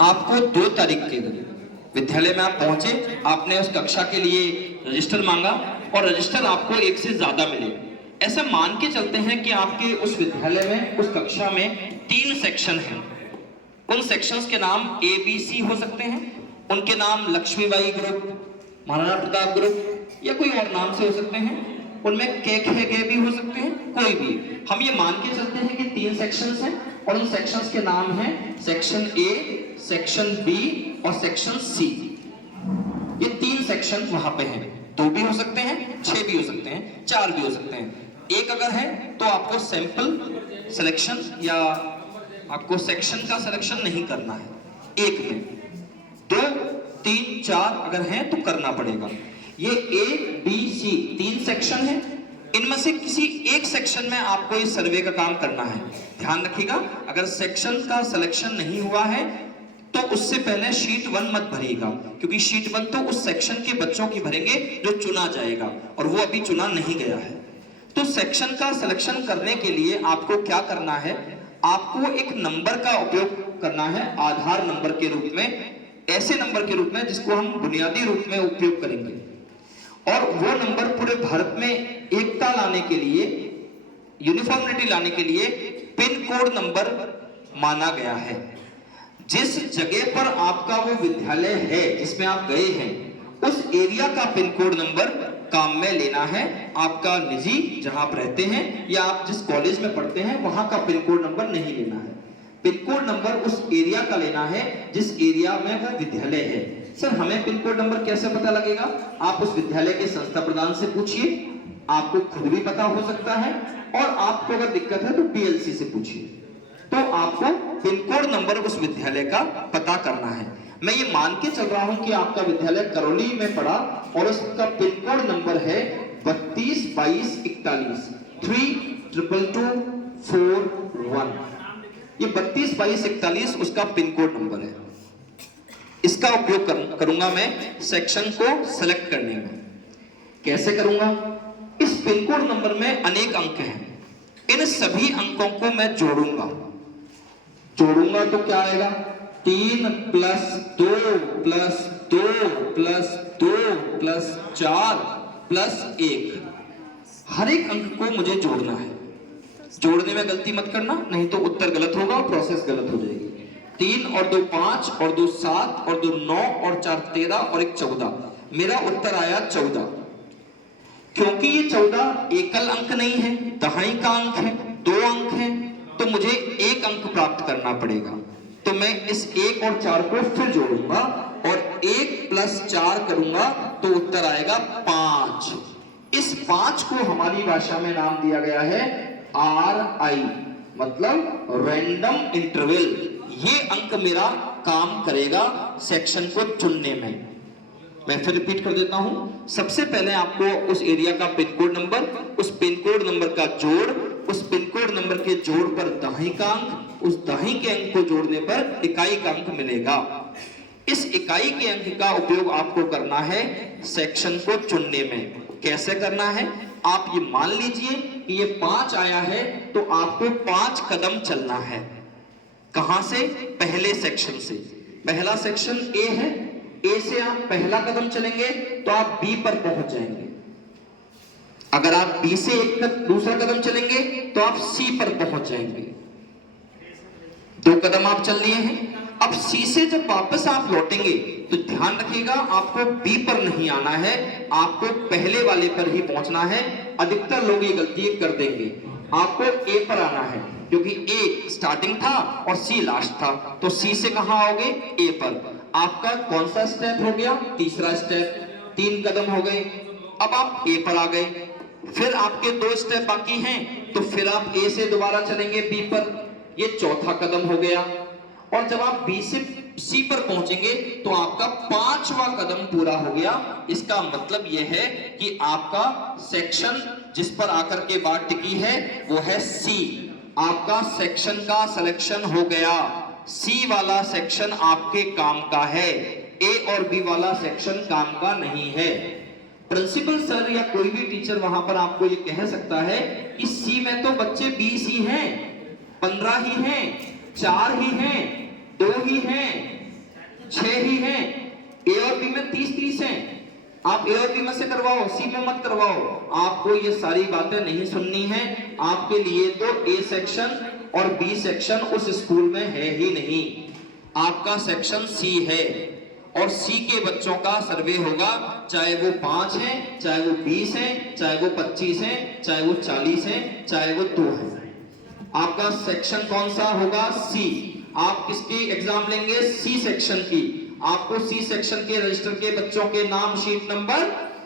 आपको 2 तारीख के दिन विद्यालय में आप पहुंचे, आपने उस कक्षा के लिए रजिस्टर मांगा और रजिस्टर आपको 1 से ज्यादा मिले। ऐसा मान के चलते हैं कि आपके उस विद्यालय में, उस कक्षा में 3 सेक्शन हैं। उन सेक्शंस के नाम ABC हो सकते हैं, उनके नाम लक्ष्मीबाई ग्रुप, महाराणा प्रताप ग्रुप या कोई और नाम से हो सकते हैं, उनमें के भी हो सकते हैं, कोई भी। हम ये मान के चलते हैं कि 3 सेक्शंस हैं और उन सेक्शंस के नाम हैं सेक्शन A, सेक्शन B और सेक्शन C। ये 3 सेक्शन वहां पे हैं। 2 भी हो सकते हैं, 6 भी हो सकते हैं, 4 भी हो सकते हैं। एक अगर है तो आपको सैंपल सिलेक्शन या आपको सेक्शन का सिलेक्शन नहीं करना है। एक में 2, 3, 4 अगर हैं तो करना पड़ेगा। ये A, B, C 3 सेक्शन है, इनमें से किसी एक सेक्शन में आपको इस सर्वे का काम करना है। ध्यान रखिएगा, अगर सेक्शन का सिलेक्शन नहीं हुआ है तो उससे पहले शीट 1 मत भरिएगा, क्योंकि शीट 1 तो उस सेक्शन के बच्चों की भरेंगे जो चुना जाएगा और वो अभी चुना नहीं गया है। तो सेक्शन का सिलेक्शन करने के लिए आपको क्या करना है, आपको एक नंबर का उपयोग करना है, आधार नंबर के रूप में, ऐसे नंबर के रूप में जिसको हम बुनियादी रूप में उपयोग करेंगे। और वो नंबर पूरे भारत में एकता लाने के लिए, यूनिफॉर्मिटी लाने के लिए पिन कोड नंबर माना गया है। जिस जगह पर आपका वो विद्यालय है जिसमें आप गए हैं, उस एरिया का पिन कोड नंबर काम में लेना है। आपका निजी जहां आप रहते हैं या आप जिस कॉलेज में पढ़ते हैं वहां का पिन कोड नंबर नहीं लेना है। पिन कोड नंबर उस एरिया का लेना है जिस एरिया में वो विद्यालय है। सर हमें पिन कोड नंबर कैसे पता लगेगा? आप उस विद्यालय के संस्था प्रधान से पूछिए, आपको खुद भी पता हो सकता है, और आपको अगर दिक्कत है तो PLC से पूछिए। तो आपको पिन कोड नंबर उस विद्यालय का पता करना है। मैं ये मान के चल रहा हूं कि आपका विद्यालय करौली में पड़ा और उसका पिन कोड नंबर है 322241 322241। ये 322241 उसका पिन कोड नंबर है। इसका उपयोग करूंगा मैं सेक्शन को सिलेक्ट करने में। कैसे करूंगा? इस पिन कोड नंबर में अनेक अंक हैं, इन सभी अंकों को मैं जोड़ूंगा तो क्या आएगा? 3 + 2 + 2 + 2 + 4 + 1। हर एक अंक को मुझे जोड़ना है। जोड़ने में गलती मत करना, नहीं तो उत्तर गलत होगा और प्रोसेस गलत हो जाएगी। 3 और 2 5 और 2 7 और 2 9 और 4 13 और 1 14। मेरा उत्तर आया 14। क्योंकि ये 14 एकल अंक नहीं है, दहाई का अंक है, 2 अंक है, तो मुझे 1 अंक प्राप्त करना पड़ेगा। तो मैं इस 1 और 4 को फिर जोड़ूंगा और 1 + 4 करूंगा तो उत्तर आएगा 5। इस 5 को हमारी भाषा में नाम दिया गया है RI, मतलब रैंडम इंटरवल। ये अंक मेरा काम करेगा सेक्शन को चुनने में। मैं फिर रिपीट कर देता हूं। सबसे पहले आपको उस एरिया का पिन कोड नंबर, उस पिन कोड नंबर का जोड़, उस पिन कोड नंबर के जोड़ पर दहाई का अंक, उस दहाई के अंक को जोड़ने पर इकाई का अंक मिलेगा। इस इकाई के अंक का उपयोग आपको करना है सेक्शन को चुनने में। कैसे करना है? आप ये मान लीजिए कि ये 5 आया है तो आपको 5 कदम चलना है। कहां से? पहले सेक्शन से। पहला सेक्शन A है, A से आप पहला कदम चलेंगे तो आप B पर पहुंच जाएंगे। अगर आप B से दूसरा कदम चलेंगे तो आप C पर पहुंच जाएंगे। 2 कदम आप चल लिए हैं। अब C से जब वापस आप लौटेंगे तो ध्यान रखिएगा, आपको B पर नहीं आना है, आपको पहले वाले पर ही पहुंचना है। अधिकतर लोग ये गलती कर देंगे। आपको A पर आना है, क्योंकि A स्टार्टिंग था और C लास्ट था, तो C से कहां आओगे? A पर। आपका कौन सा स्टेप हो गया? तीसरा स्टेप। 3 कदम हो गए। अब आप A पर आ गए। फिर आपके 2 स्टेप बाकी हैं, तो फिर आप A से दोबारा चलेंगे B पर। ये चौथा कदम हो गया। और जब आप B से C पर पहुंचेंगे तो आपका 5वां कदम पूरा हो गया। इसका मतलब यह है कि आपका सेक्शन जिस पर आकर के बात टिकी है वो है C। आपका सेक्शन का सिलेक्शन हो गया। C वाला सेक्शन आपके काम का है, A और B वाला सेक्शन काम का नहीं है। प्रिंसिपल सर या कोई भी टीचर वहां पर आपको ये कह सकता है कि C में तो बच्चे 20 ही हैं, 15 ही हैं, 4 ही हैं, 2 ही हैं, 6 ही हैं, ए और बी में 30-30 हैं। आप ए और बी में से करवाओ, सी में मत करवाओ। आपको ये सारी बातें नहीं सुननी है। आपके लिए तो ए सेक्शन और बी सेक्शन उस स्कूल में है ही नहीं। आपका सेक्शन सी है और सी के बच्चों का सर्वे होगा, चाहे वो 5 हैं, चाहे वो 20 हैं, चाहे वो 25 हैं, चाहे वो 40 हैं, चाहे वो 2 हैं। आपका सेक्शन कौन सा होगा? सी। आप किसकी एग्जाम लेंगे? सी सेक्शन की। आपको सी सेक्शन के रजिस्टर के बच्चों के नाम शीट नंबर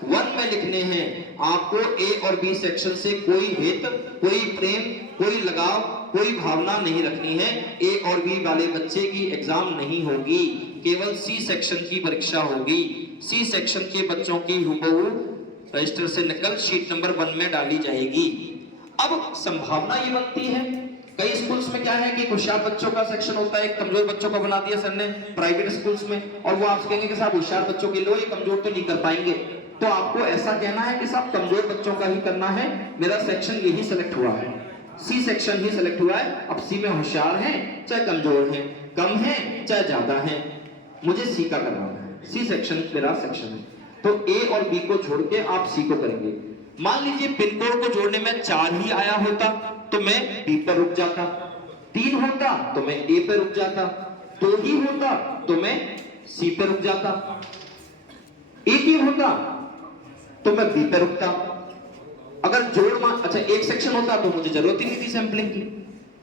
1 में लिखने हैं। आपको ए और बी सेक्शन से कोई हित, कोई प्रेम, कोई लगाव, कोई भावना नहीं रखनी है। ए और बी वाले बच्चे की एग्जाम नहीं होगी, केवल सी सेक्शन की परीक्षा होगी। सी सेक्शन के बच्चों की हुबहू रजिस्टर से नकल शीट नंबर 1 में डाली जाएगी। अब संभावना ये बनती है, कई स्कूल्स में क्या है कि होशियार बच्चों का सेक्शन होता है, कमजोर बच्चों का बना दिया सर ने प्राइवेट स्कूल्स में, और वो आप कहेंगे कि साहब होशियार बच्चों के लो, ये कमजोर तो नहीं कर पाएंगे। तो आपको ऐसा कहना है कि साहब कमजोर बच्चों का ही करना है, मेरा सेक्शन यही सेलेक्ट हुआ है, सी सेक्शन ही सेलेक्ट हुआ है। अब सी में होशियार हैं चाहे कमजोर हैं, कम हैं चाहे ज्यादा हैं, मुझे सी का करना है, सी सेक्शन मेरा सेक्शन है। तो ए और बी को छोड़ के आप सी को करेंगे। मान लीजिए पिन कोड को जोड़ने में 4 ही आया होता तो मैं बी पर रुक जाता, 3 होता तो मैं ए पर रुक जाता, 2 ही होता तो मैं सी पर रुक जाता, 1 ही होता तो मैं बी पर रुकता। अगर जोड़ मान अच्छा 1 सेक्शन होता तो मुझे जरूरत ही नहीं थी सैंपलिंग की।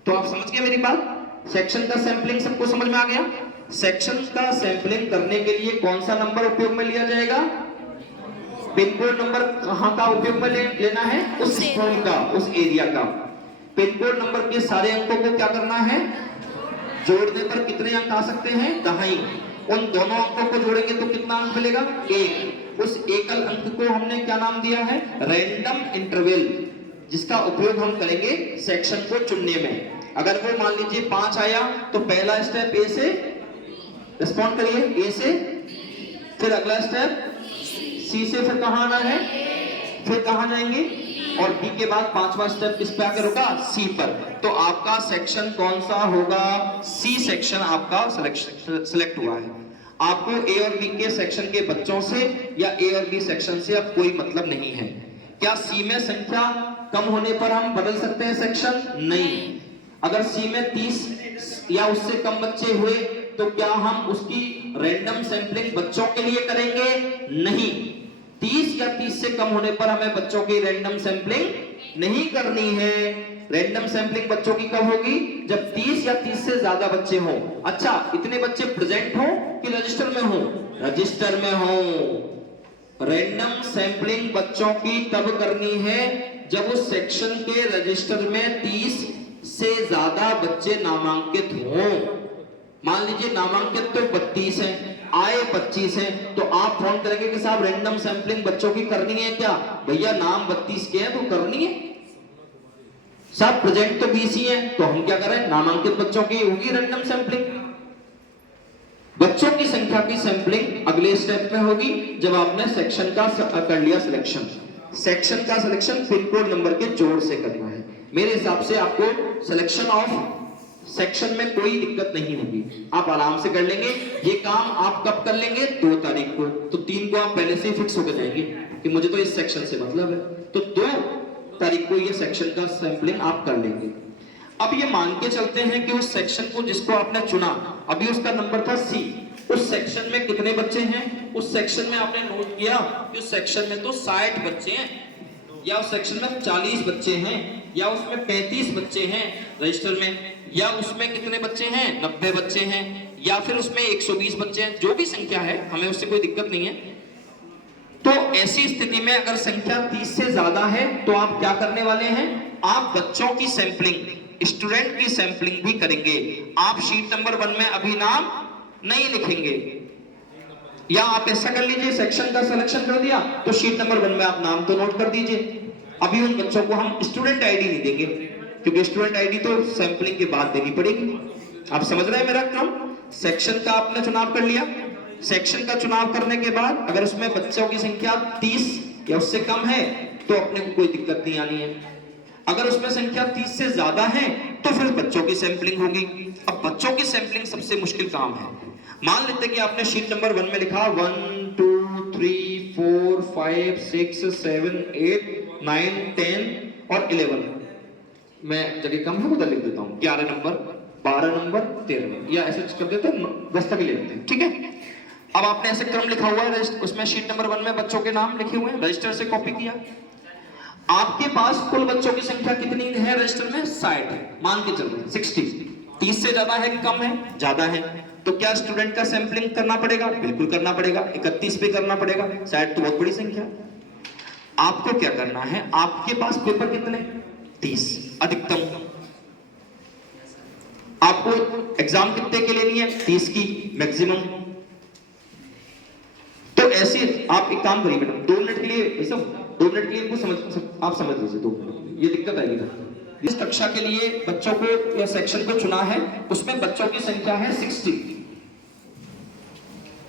तो आप समझ गए मेरी बात? सेक्शन का सैंपलिंग सबको समझ में आ गया? सेक्शन का सैंपलिंग करने के लिए कौन सा नंबर उपयोग में लिया जाएगा? पिन कोड नंबर कहां का उपयोग में लेना है? उस स्कूल का, उस एरिया का। पिन कोड नंबर के सारे अंकों को क्या करना है? जोड़ने पर कितने अंक आ सकते हैं? 2.5। उन दोनों अंकों को जोड़ेंगे तो कितना अंक मिलेगा? 1। उस एकल अंक को हमने क्या नाम दिया है? रैंडम इंटरवल, जिसका उपयोग हम करेंगे सेक्शन को चुनने में। अगर वो मान लीजिए 5 आया तो पहला स्टेप ए से रिस्पॉन्ड करिए, ए से, फिर अगला स्टेप सी से, फिर कहां आना है, फिर कहां जाएंगे, और बी के बाद 5वां स्टेप किस पे आकर होगा? सी पर। तो आपका सेक्शन कौन सा होगा? सी सेक्शन आपका सिलेक्ट हुआ है। आपको ए और बी के सेक्शन के बच्चों से या ए और बी सेक्शन से अब कोई मतलब नहीं है। क्या सी में संख्या कम होने पर हम बदल सकते हैं सेक्शन? नहीं। अगर सी में 30 या उससे कम बच्चे हुए तो क्या हम उसकी रैंडम सैंपलिंग बच्चों के लिए करेंगे? नहीं। 30 या 30 से कम होने पर हमें बच्चों की रैंडम सैंपलिंग नहीं करनी है। रैंडम सैंपलिंग बच्चों की कब होगी? जब 30 या 30 से ज्यादा बच्चे हों। अच्छा, इतने बच्चे प्रेजेंट हो कि रजिस्टर में हो? रजिस्टर में हो। रैंडम सैंपलिंग बच्चों की तब करनी है जब उस सेक्शन के रजिस्टर में 30 से ज्यादा बच्चे नामांकित हों। मान लीजिए नामांकित तो 32 हैं, आए 25 हैं, तो आप फोन करेंगे कि साहब रैंडम सैंपलिंग बच्चों की करनी है क्या? भैया नाम 32 के हैं तो करनी है। साहब प्रेजेंट तो 20 ही हैं, तो हम क्या करें? नामांकित बच्चों की होगी रैंडम सैंपलिंग। बच्चों की संख्या की सैंपलिंग अगले स्टेप में होगी जब आपने सेक्शन का कर लिया सिलेक्शन। सेक्शन का सिलेक्शन पिन कोड नंबर के जोड़ से करना है। मेरे हिसाब से आपको सिलेक्शन ऑफ सेक्शन में कोई दिक्कत नहीं होगी, आप आराम से कर लेंगे। ये काम आप कब कर लेंगे? 2 तारीख को। तो 3 को आप पहले से ही फिक्स होकर जाएंगे कि मुझे तो इस सेक्शन से मतलब है, तो 2 तारीख को ये सेक्शन का सैंपलिंग आप कर लेंगे। अब ये मान के चलते हैं कि उस सेक्शन को जिसको आपने चुना, अभी उसका नंबर था सी, उस सेक्शन में कितने बच्चे हैं? उस सेक्शन में आपने नोट किया कि उस सेक्शन में तो 60 बच्चे हैं, या उस सेक्शन में 40 बच्चे हैं, या उसमें 35 बच्चे हैं रजिस्टर में, या उसमें कितने बच्चे हैं? 90 बच्चे हैं, या फिर उसमें 120 बच्चे हैं। जो भी संख्या है हमें उससे कोई दिक्कत नहीं है। तो ऐसी स्थिति में अगर संख्या 30 से ज्यादा है तो आप क्या करने वाले हैं? आप बच्चों की सैंपलिंग, स्टूडेंट की सैंपलिंग भी करेंगे। आप शीट नंबर 1 में अभी नाम नहीं लिखेंगे, या आप ऐसा कर लीजिए, सेक्शन का सिलेक्शन कर दिया तो शीट नंबर 1 में आप नाम तो नोट कर दीजिए। अभी उन बच्चों को हम स्टूडेंट आईडी नहीं देंगे, क्योंकि स्टूडेंट आईडी तो सैंपलिंग के बाद देनी पड़ेगी। आप समझ रहे हैं मेरा काम? सेक्शन का आपने चुनाव कर लिया, सेक्शन का चुनाव करने के बाद अगर उसमें बच्चों की संख्या 30 या उससे कम है तो अपने को कोई दिक्कत नहीं आनी है। अगर उसमें संख्या 30 से ज्यादा है तो फिर बच्चों की सैंपलिंग होगी। अब बच्चों की सैंपलिंग सबसे मुश्किल काम है। मान लेते हैं कि आपने शीट नंबर 1 में लिखा 1 2 3 4 5 6 7 8 9 10 और 11। मैं जगह कम है उधर लिख देता हूँ 11 नंबर 12 नंबर 13 या ऐसे कर देते हैं 10 तक ले लेते हैं, ठीक है। अब आपने ऐसे क्रम लिखा हुआ है, उसमें शीट नंबर 1 में बच्चों के नाम लिखे हुए हैं, रजिस्टर से कॉपी किया। आपके पास कुल बच्चों की संख्या कितनी है रजिस्टर में? 60 है, मान के चल रहे हैं 60। 30 से ज्यादा है कि कम है? ज्यादा है। तो क्या स्टूडेंट का सैंपलिंग करना पड़ेगा? बिल्कुल करना पड़ेगा। 31 पे करना पड़ेगा। 60 तो बहुत बड़ी संख्या। आपको क्या करना है, आपके पास पेपर कितने? 30 अधिकतम। आपको एग्जाम कितने की लेनी है? 30 की मैक्सिमम। तो ऐसे आप एक काम करिए मैडम, 2 मिनट के लिए, सब 2 मिनट के लिए इनको आप समझ लीजिए 2 मिनट, ये दिक्कत आएगी ना। इस कक्षा के लिए बच्चों को या सेक्शन को चुना है, उसमें बच्चों की संख्या है 60,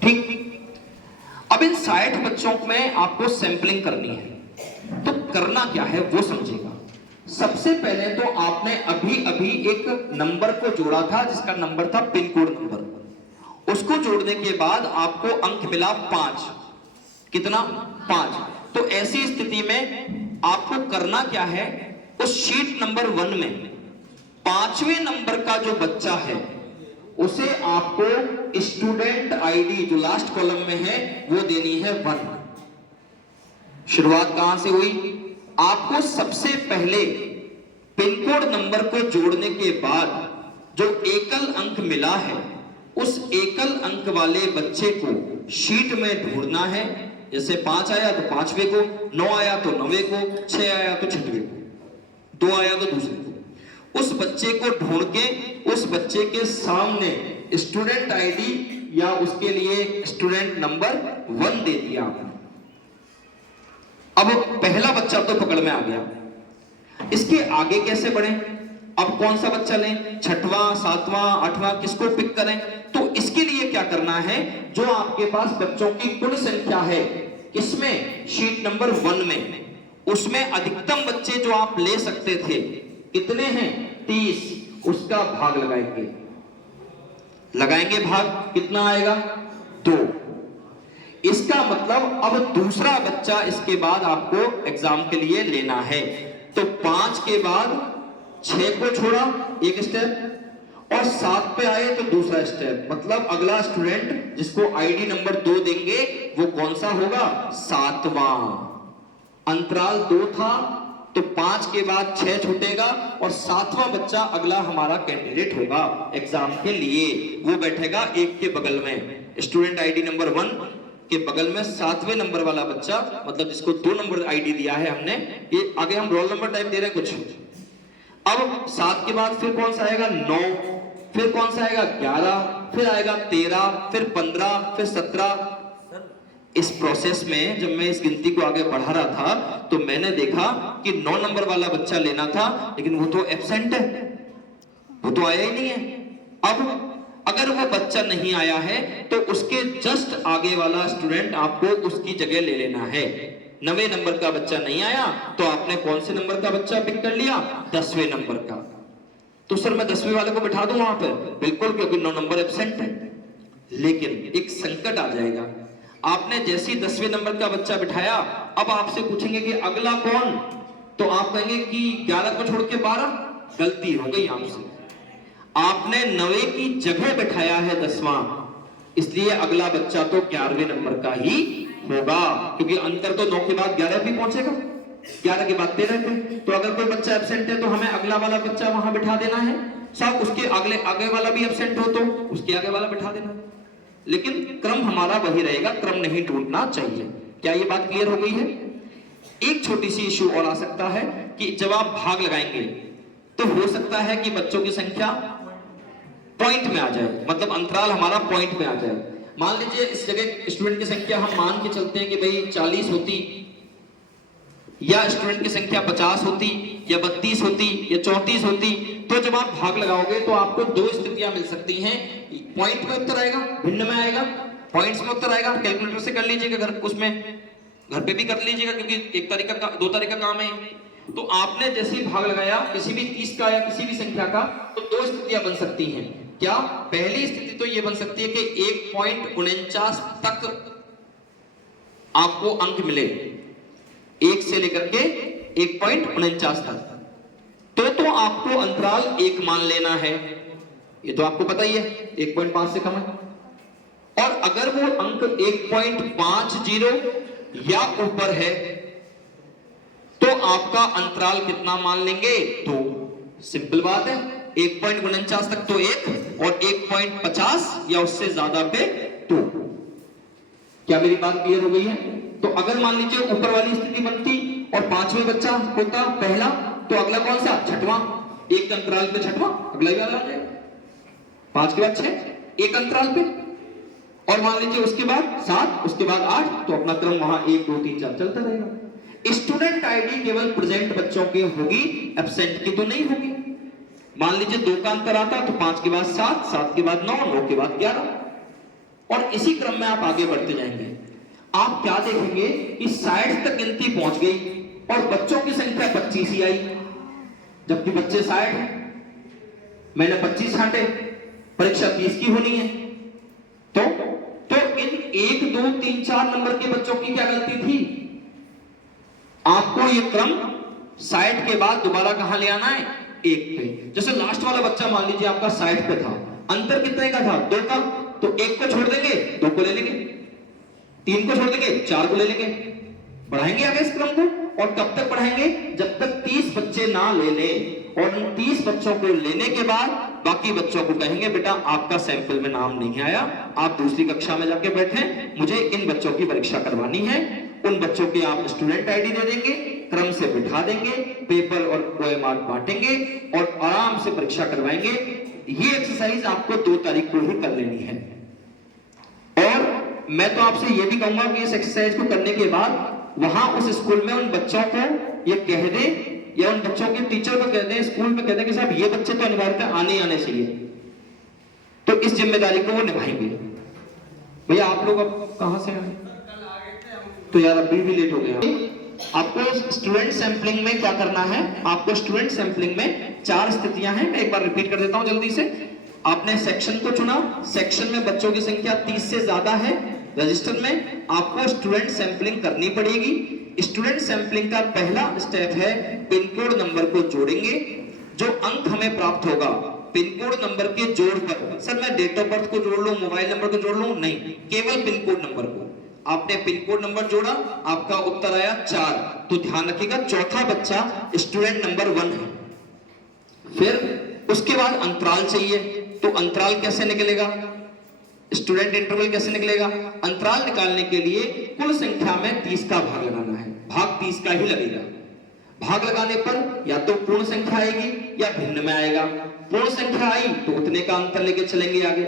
ठीक। अब इन 60 बच्चों में आपको सैंपलिंग करनी है, तो करना क्या है वो समझिएगा। सबसे पहले तो आपने अभी एक नंबर को जोड़ा था जिसका नंबर था पिन कोड नंबर। उसको जोड़ने के बाद आपको अंक मिला 5। कितना? 5। तो ऐसी स्थिति में आपको करना क्या है, उस शीट नंबर 1 में 5वें नंबर का जो बच्चा है उसे आपको स्टूडेंट आईडी जो लास्ट कॉलम में है वो देनी है 1। शुरुआत कहां से हुई? आपको सबसे पहले पिन कोड नंबर को जोड़ने के बाद जो एकल अंक मिला है उस एकल अंक वाले बच्चे को शीट में ढूंढना है। जैसे 5 आया तो 5वें को, 9 आया तो 9वें को, 6 आया तो 6वें को, 2 आया तो दूसरे को। उस बच्चे को ढूंढ के उस बच्चे के सामने स्टूडेंट आईडी या उसके लिए स्टूडेंट नंबर 1 दे दिया आपने। अब पहला बच्चा तो पकड़ में आ गया, इसके आगे कैसे बढ़े? अब कौन सा बच्चा लें? 6वां, 7वां, 8वां, किसको पिक करें? तो इसके लिए क्या करना है, जो आपके पास बच्चों की कुल संख्या है किसमें? शीट नंबर 1 में, उसमें अधिकतम बच्चे जो आप ले सकते थे कितने हैं? 30। उसका भाग लगाएंगे भाग, कितना आएगा? 2। इसका मतलब अब दूसरा बच्चा इसके बाद आपको एग्जाम के लिए लेना है। तो 5 के बाद 6 को छोड़ा एक स्टेप, और 7 पे आए तो दूसरा स्टेप। मतलब अगला स्टूडेंट जिसको आईडी नंबर 2 देंगे वो कौन सा होगा? 7वां। अंतराल 2 था तो 5 के बाद 6 छूटेगा और 7वां बच्चा अगला हमारा कैंडिडेट होगा एग्जाम के लिए। वो बैठेगा एक के बगल में, स्टूडेंट आईडी नंबर 1 के बगल में 7वें नंबर वाला बच्चा, मतलब जिसको 2 नंबर आईडी दिया है हमने, ये आगे हम रोल नंबर टाइप दे रहे हैं कुछ। अब 7 के बाद फिर कौन सा आएगा? 9, फिर कौन सा आएगा? 11, फिर आएगा 13, फिर 15, फिर 17। इस प्रोसेस में जब मैं इस गिनती को आगे बढ़ा रहा था तो मैंने देखा कि 9 नंबर वाला बच्चा लेना था, लेकिन वो तो एब्सेंट है, वो तो आया ही नहीं है। अब अगर वो बच्चा नहीं आया है तो उसके जस्ट आगे वाला स्टूडेंट आपको उसकी जगह ले लेना है। 9वें नंबर का बच्चा नहीं आया तो आपने कौन से नंबर का बच्चा पिक कर लिया? 10वें नंबर का। तो सर मैं 10वें वाले को बिठा दूं वहां पर? बिल्कुल, क्योंकि 9 नंबर एब्सेंट है। लेकिन एक संकट आ जाएगा, आपने जैसे ही 10वें नंबर का बच्चा बिठाया, अब आपसे पूछेंगे कि अगला कौन? तो आप कहेंगे कि 11 को छोड़ के 12। गलती हो गई आपसे, आपने 9वें की जगह बिठाया है 10वां, इसलिए अगला बच्चा तो 11वें नंबर का ही होगा, क्योंकि अंतर तो 9 के बाद 11 भी पहुंचेगा, 11 के बाद 13 पे। तो अगर कोई बच्चा एब्सेंट है तो हमें अगला वाला बच्चा वहां बिठा देना है, साहब उसके अगले आगे वाला भी एब्सेंट हो तो उसके आगे वाला बिठा देना है। लेकिन क्रम हमारा वही रहेगा, क्रम नहीं टूटना चाहिए। क्या ये बात क्लियर हो गई है? एक छोटी सी इश्यू और आ सकता है कि जब आप भाग लगाएंगे तो हो सकता है कि बच्चों की संख्या पॉइंट में आ जाए, मतलब अंतराल हमारा पॉइंट में आ जाए। मान लीजिए इस जगह स्टूडेंट की संख्या हम मान के चलते हैं कि भाई 40 होती, या स्टूडेंट की संख्या 50 होती, या 32 होती, या 34 होती, तो जब आप भाग लगाओगे तो आपको 2 स्थितियां मिल सकती हैं। पॉइंट में उत्तर आएगा, भिन्न में आएगा, पॉइंट्स में उत्तर आएगा। कैलकुलेटर से कर लीजिएगा, घर उसमें घर पे भी कर लीजिएगा, क्योंकि 1 तारीख का 2 तारीख का काम है। तो आपने जैसे ही भाग लगाया किसी भी 30 का या किसी भी संख्या का, तो 2 स्थितियां बन सकती हैं। क्या पहली स्थिति तो ये बन सकती है कि 1.49 तक आपको अंक मिले, 1 से लेकर के 1.49 तक, तो आपको अंतराल 1 मान लेना है। ये तो आपको पता ही है 1.5 से कम है। और अगर वो अंक 1.50 या ऊपर है तो आपका अंतराल कितना मान लेंगे? 2। सिंपल बात है, 1.49 तक तो 1 और 1.50 या उससे ज्यादा पे 2। क्या मेरी बात क्लियर हो गई है? तो अगर मान लीजिए ऊपर वाली स्थिति बनती और 5वें बच्चा होता पहला, तो अगला कौन सा? छठवां। एक अंतराल पे छठवां, अगला ही वाला आ जाएगा। 5 के बाद 6, एक अंतराल पे, और मान लीजिए उसके बाद 7, उसके बाद 8, तो अपना क्रम वहां 1 2 3 4 चलता रहेगा। स्टूडेंट आईडी केवल प्रेजेंट बच्चों की होगी, एब्सेंट की तो नहीं होगी। मान लीजिए 2 का अंतर आता तो 5 के बाद 7, 7 के बाद 9, 9 के बाद 11, और इसी क्रम में आप आगे बढ़ते जाएंगे। आप क्या देखेंगे कि 60 तक गिनती पहुंच गई और बच्चों की संख्या 25 ही आई, जबकि बच्चे 60 हैं। मैंने 25 छांटे, परीक्षा 30 की होनी है। तो इन 1 2 3 4 नंबर के बच्चों की क्या गलती थी? आपको ये क्रम 60 के बाद दोबारा कहां ले आना है? 1 पे। जैसे लास्ट वाला बच्चा मान लीजिए आपका 60 पे था, अंतर कितने का था? 2 का, तो 1 को छोड़ देंगे, 2 को ले लेंगे, 3 को छोड़ देंगे, 4 को ले लेंगे, बढ़ाएंगे आगे इस क्रम को। और कब तक बढ़ाएंगे? जब तक 30 बच्चे ना ले लें। और उन 30 बच्चों को लेने के बाद बाकी बच्चों को कहेंगे बेटा आपका सैंपल में नाम नहीं आया, आप दूसरी कक्षा में जाके बैठे, मुझे इन बच्चों की परीक्षा करवानी है। उन बच्चों की आप स्टूडेंट आईडी दे देंगे, क्रम से बिठा देंगे, पेपर और OMR बांटेंगे और आराम से परीक्षा करवाएंगे। ये एक्सरसाइज आपको 2 तारीख को ही कर लेनी है। और मैं तो आपसे ये भी कहूंगा कि इस एक्सरसाइज को करने के बाद वहां उस स्कूल में उन बच्चों को ये कह दे, या उन बच्चों के टीचर को कह दे, स्कूल में कह दे कि साहब ये बच्चे तो अनिवार्यतः आने चाहिए। तो इस जिम्मेदारी को वो निभाएंगे। भैया आप लोग अब कहां से आए? तो यार अभी भी लेट हो गया। आपको स्टूडेंट सैंपलिंग में क्या करना है? आपको स्टूडेंट सैंपलिंग में 4 स्थितियां हैं, मैं एक बार रिपीट कर देता हूं जल्दी से। आपने सेक्शन को चुना, सेक्शन में बच्चों की संख्या 30 से ज्यादा है, रजिस्टर में आपको स्टूडेंट सैंपलिंग करनी पड़ेगी। स्टूडेंट सैंपलिंग का पहला स्टेप है पिन कोड नंबर को जोड़ेंगे। जो अंक हमें प्राप्त होगा पिन कोड नंबर के जोड़ पर, सर मैं डेट ऑफ बर्थ को जोड़ लूं, मोबाइल नंबर को जोड़ लूं, नहीं, केवल पिन कोड नंबर को। आपने पिन कोड नंबर जोड़ा, आपका उत्तर आया 4, तो ध्यान रखिएगा चौथा बच्चा स्टूडेंट नंबर 1 है। फिर उसके बाद अंतराल चाहिए, तो अंतराल कैसे निकलेगा? स्टूडेंट इंटरवल कैसे निकलेगा? अंतराल निकालने के लिए कुल संख्या में 30 का भाग लगाना है, भाग 30 का ही लगेगा। भाग लगाने पर या तो पूर्ण संख्या आएगी या भिन्न में आएगा। पूर्ण संख्या आई तो उतने का अंतर लेके चलेंगे आगे।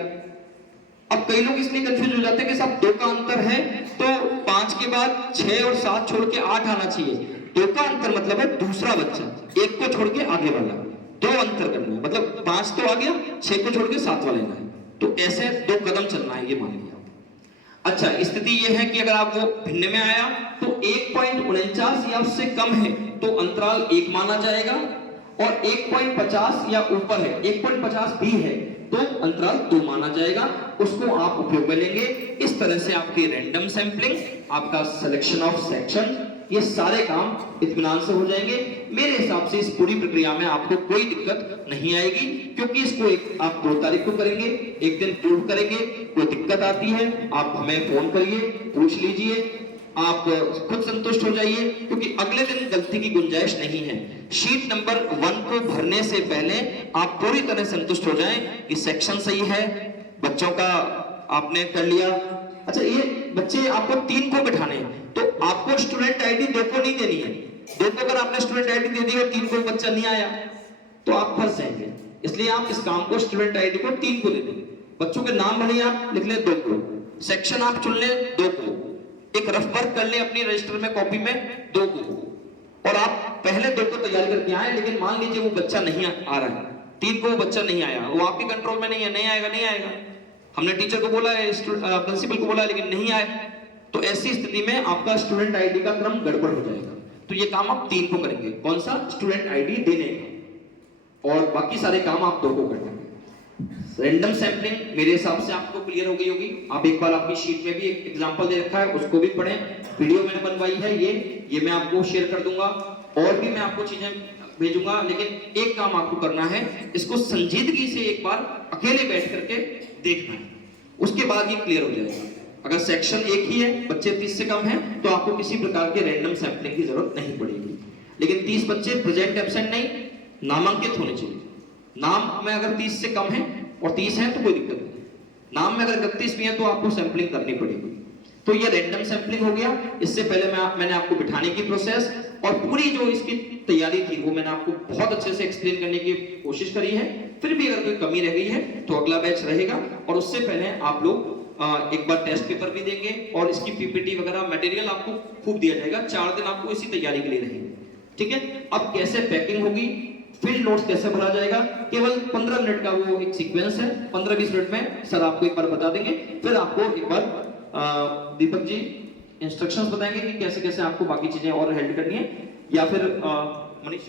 अब कई लोग इसलिए कंफ्यूज हो जाते हैं कि साहब 2 का अंतर है तो 5 के बाद 6 और 7 छोड़ के 8 आना चाहिए। 2 का अंतर मतलब है दूसरा बच्चा, 1 को छोड़ के आगे वाला, 2 अंतर करना है, मतलब 5 तो आ गया, 6 को छोड़ के 7 वाला लेना है। तो ऐसे 2 कदम चलना है, ये मान लिया। अच्छा, स्थिति ये है कि अगर आप वो भिन्न में आया तो 1.49 या उससे कम है तो अंतराल 1 माना जाएगा, और 1.50 या ऊपर है, 1.50 भी है तो अंतराल 2 माना जाएगा। उसको आप उपयोग में लेंगे। इस तरह से आपकी रैंडम सैंपलिंग, आपका सिलेक्शन ऑफ सेक्शन, ये सारे काम इत्मीनान से हो जाएंगे। मेरे हिसाब से इस पूरी प्रक्रिया में आपको कोई दिक्कत नहीं आएगी, क्योंकि इसको आप 2 तारीख को करेंगे, एक दिन प्रूव करेंगे। कोई दिक्कत आती है आप हमें फोन करिए, पूछ लीजिए, आप खुद संतुष्ट हो जाइए, क्योंकि अगले दिन गलती की गुंजाइश नहीं है। शीट नंबर 1 को भरने से पहले आप पूरी तरह संतुष्ट हो जाएं कि सेक्शन सही है, बच्चों का आपने कर लिया। अच्छा, ये बच्चे आपको 3 को बिठाने हैं तो आपको स्टूडेंट आईडी 2 को नहीं देनी है। 2 को अगर आपने स्टूडेंट आईडी दे दी और 3 को बच्चा नहीं आया तो आप फंस जाएंगे। इसलिए आप इस काम को स्टूडेंट आईडी को 3 को दे देंगे। बच्चों के नाम भले आप लिख लें 2 को, सेक्शन आप चुन लें 2 को, एक रफ वर्क कर ले अपनी रजिस्टर में, कॉपी में 2 को, और आप पहले 2 को तैयार करके आए। लेकिन मान लीजिए वो बच्चा नहीं आ रहा है, 3 को वो बच्चा नहीं आया, वो आपके कंट्रोल में नहीं है, नहीं आएगा, नहीं आएगा, हमने टीचर को बोला है, प्रिंसिपल को बोला है, लेकिन नहीं आए, तो ऐसी स्थिति में आपका स्टूडेंट आईडी का क्रम गड़बड़ हो जाएगा। तो ये काम आप 3 को करेंगे, कौन सा? स्टूडेंट आईडी देने का, और बाकी सारे काम आप 2 को कर देंगे। रैंडम सैंपलिंग मेरे हिसाब से आपको क्लियर हो गई होगी। आप एक बार आपकी शीट में भी एक एग्जांपल दे रखा है, उसको भी पढ़ें। वीडियो मैंने बनवाई है, ये मैं आपको शेयर कर दूंगा, और भी मैं आपको चीजें भेजूंगा। लेकिन एक काम आपको करना है, इसको संजीदगी से एक बार अकेले बैठ करके देखना है, उसके बाद ये क्लियर हो जाएगा। अगर सेक्शन एक ही है, बच्चे 30 से कम हैं, तो आपको किसी प्रकार के रैंडम सैंपलिंग की जरूरत नहीं पड़ेगी। लेकिन 30 बच्चे प्रेजेंट एब्सेंट नहीं, नामांकित होने चाहिए। नाम में अगर 30 से कम है और 30 है तो कोई दिक्कत नहीं, नाम में अगर 31 भी है तो आपको सैंपलिंग करनी पड़ेगी। तो ये रैंडम सैंपलिंग हो गया। इससे पहले मैंने आपको बिठाने की प्रोसेस और पूरी जो इसकी तैयारी थी वो मैंने आपको बहुत अच्छे से एक्सप्लेन करने की कोशिश करी है। फिर भी अगर कोई कमी रह गई है तो अगला बैच रहेगा, और उससे पहले आप लोग एक बार टेस्ट पेपर भी देंगे, और इसकी पीपीटी वगैरह मटेरियल आपको खूब दिया जाएगा। 4 दिन आपको इसी तैयारी के लिए रहेंगे, ठीक है। अब कैसे पैकिंग होगी, फील्ड नोट्स कैसे भरा जाएगा, केवल 15 मिनट का वो एक सीक्वेंस है, 15-20 मिनट में सर आपको एक बार बता देंगे। फिर आपको एक बार दीपक जी इंस्ट्रक्शंस बताएंगे कि कैसे कैसे आपको बाकी चीजें और हेल्प करनी है, या फिर मनीष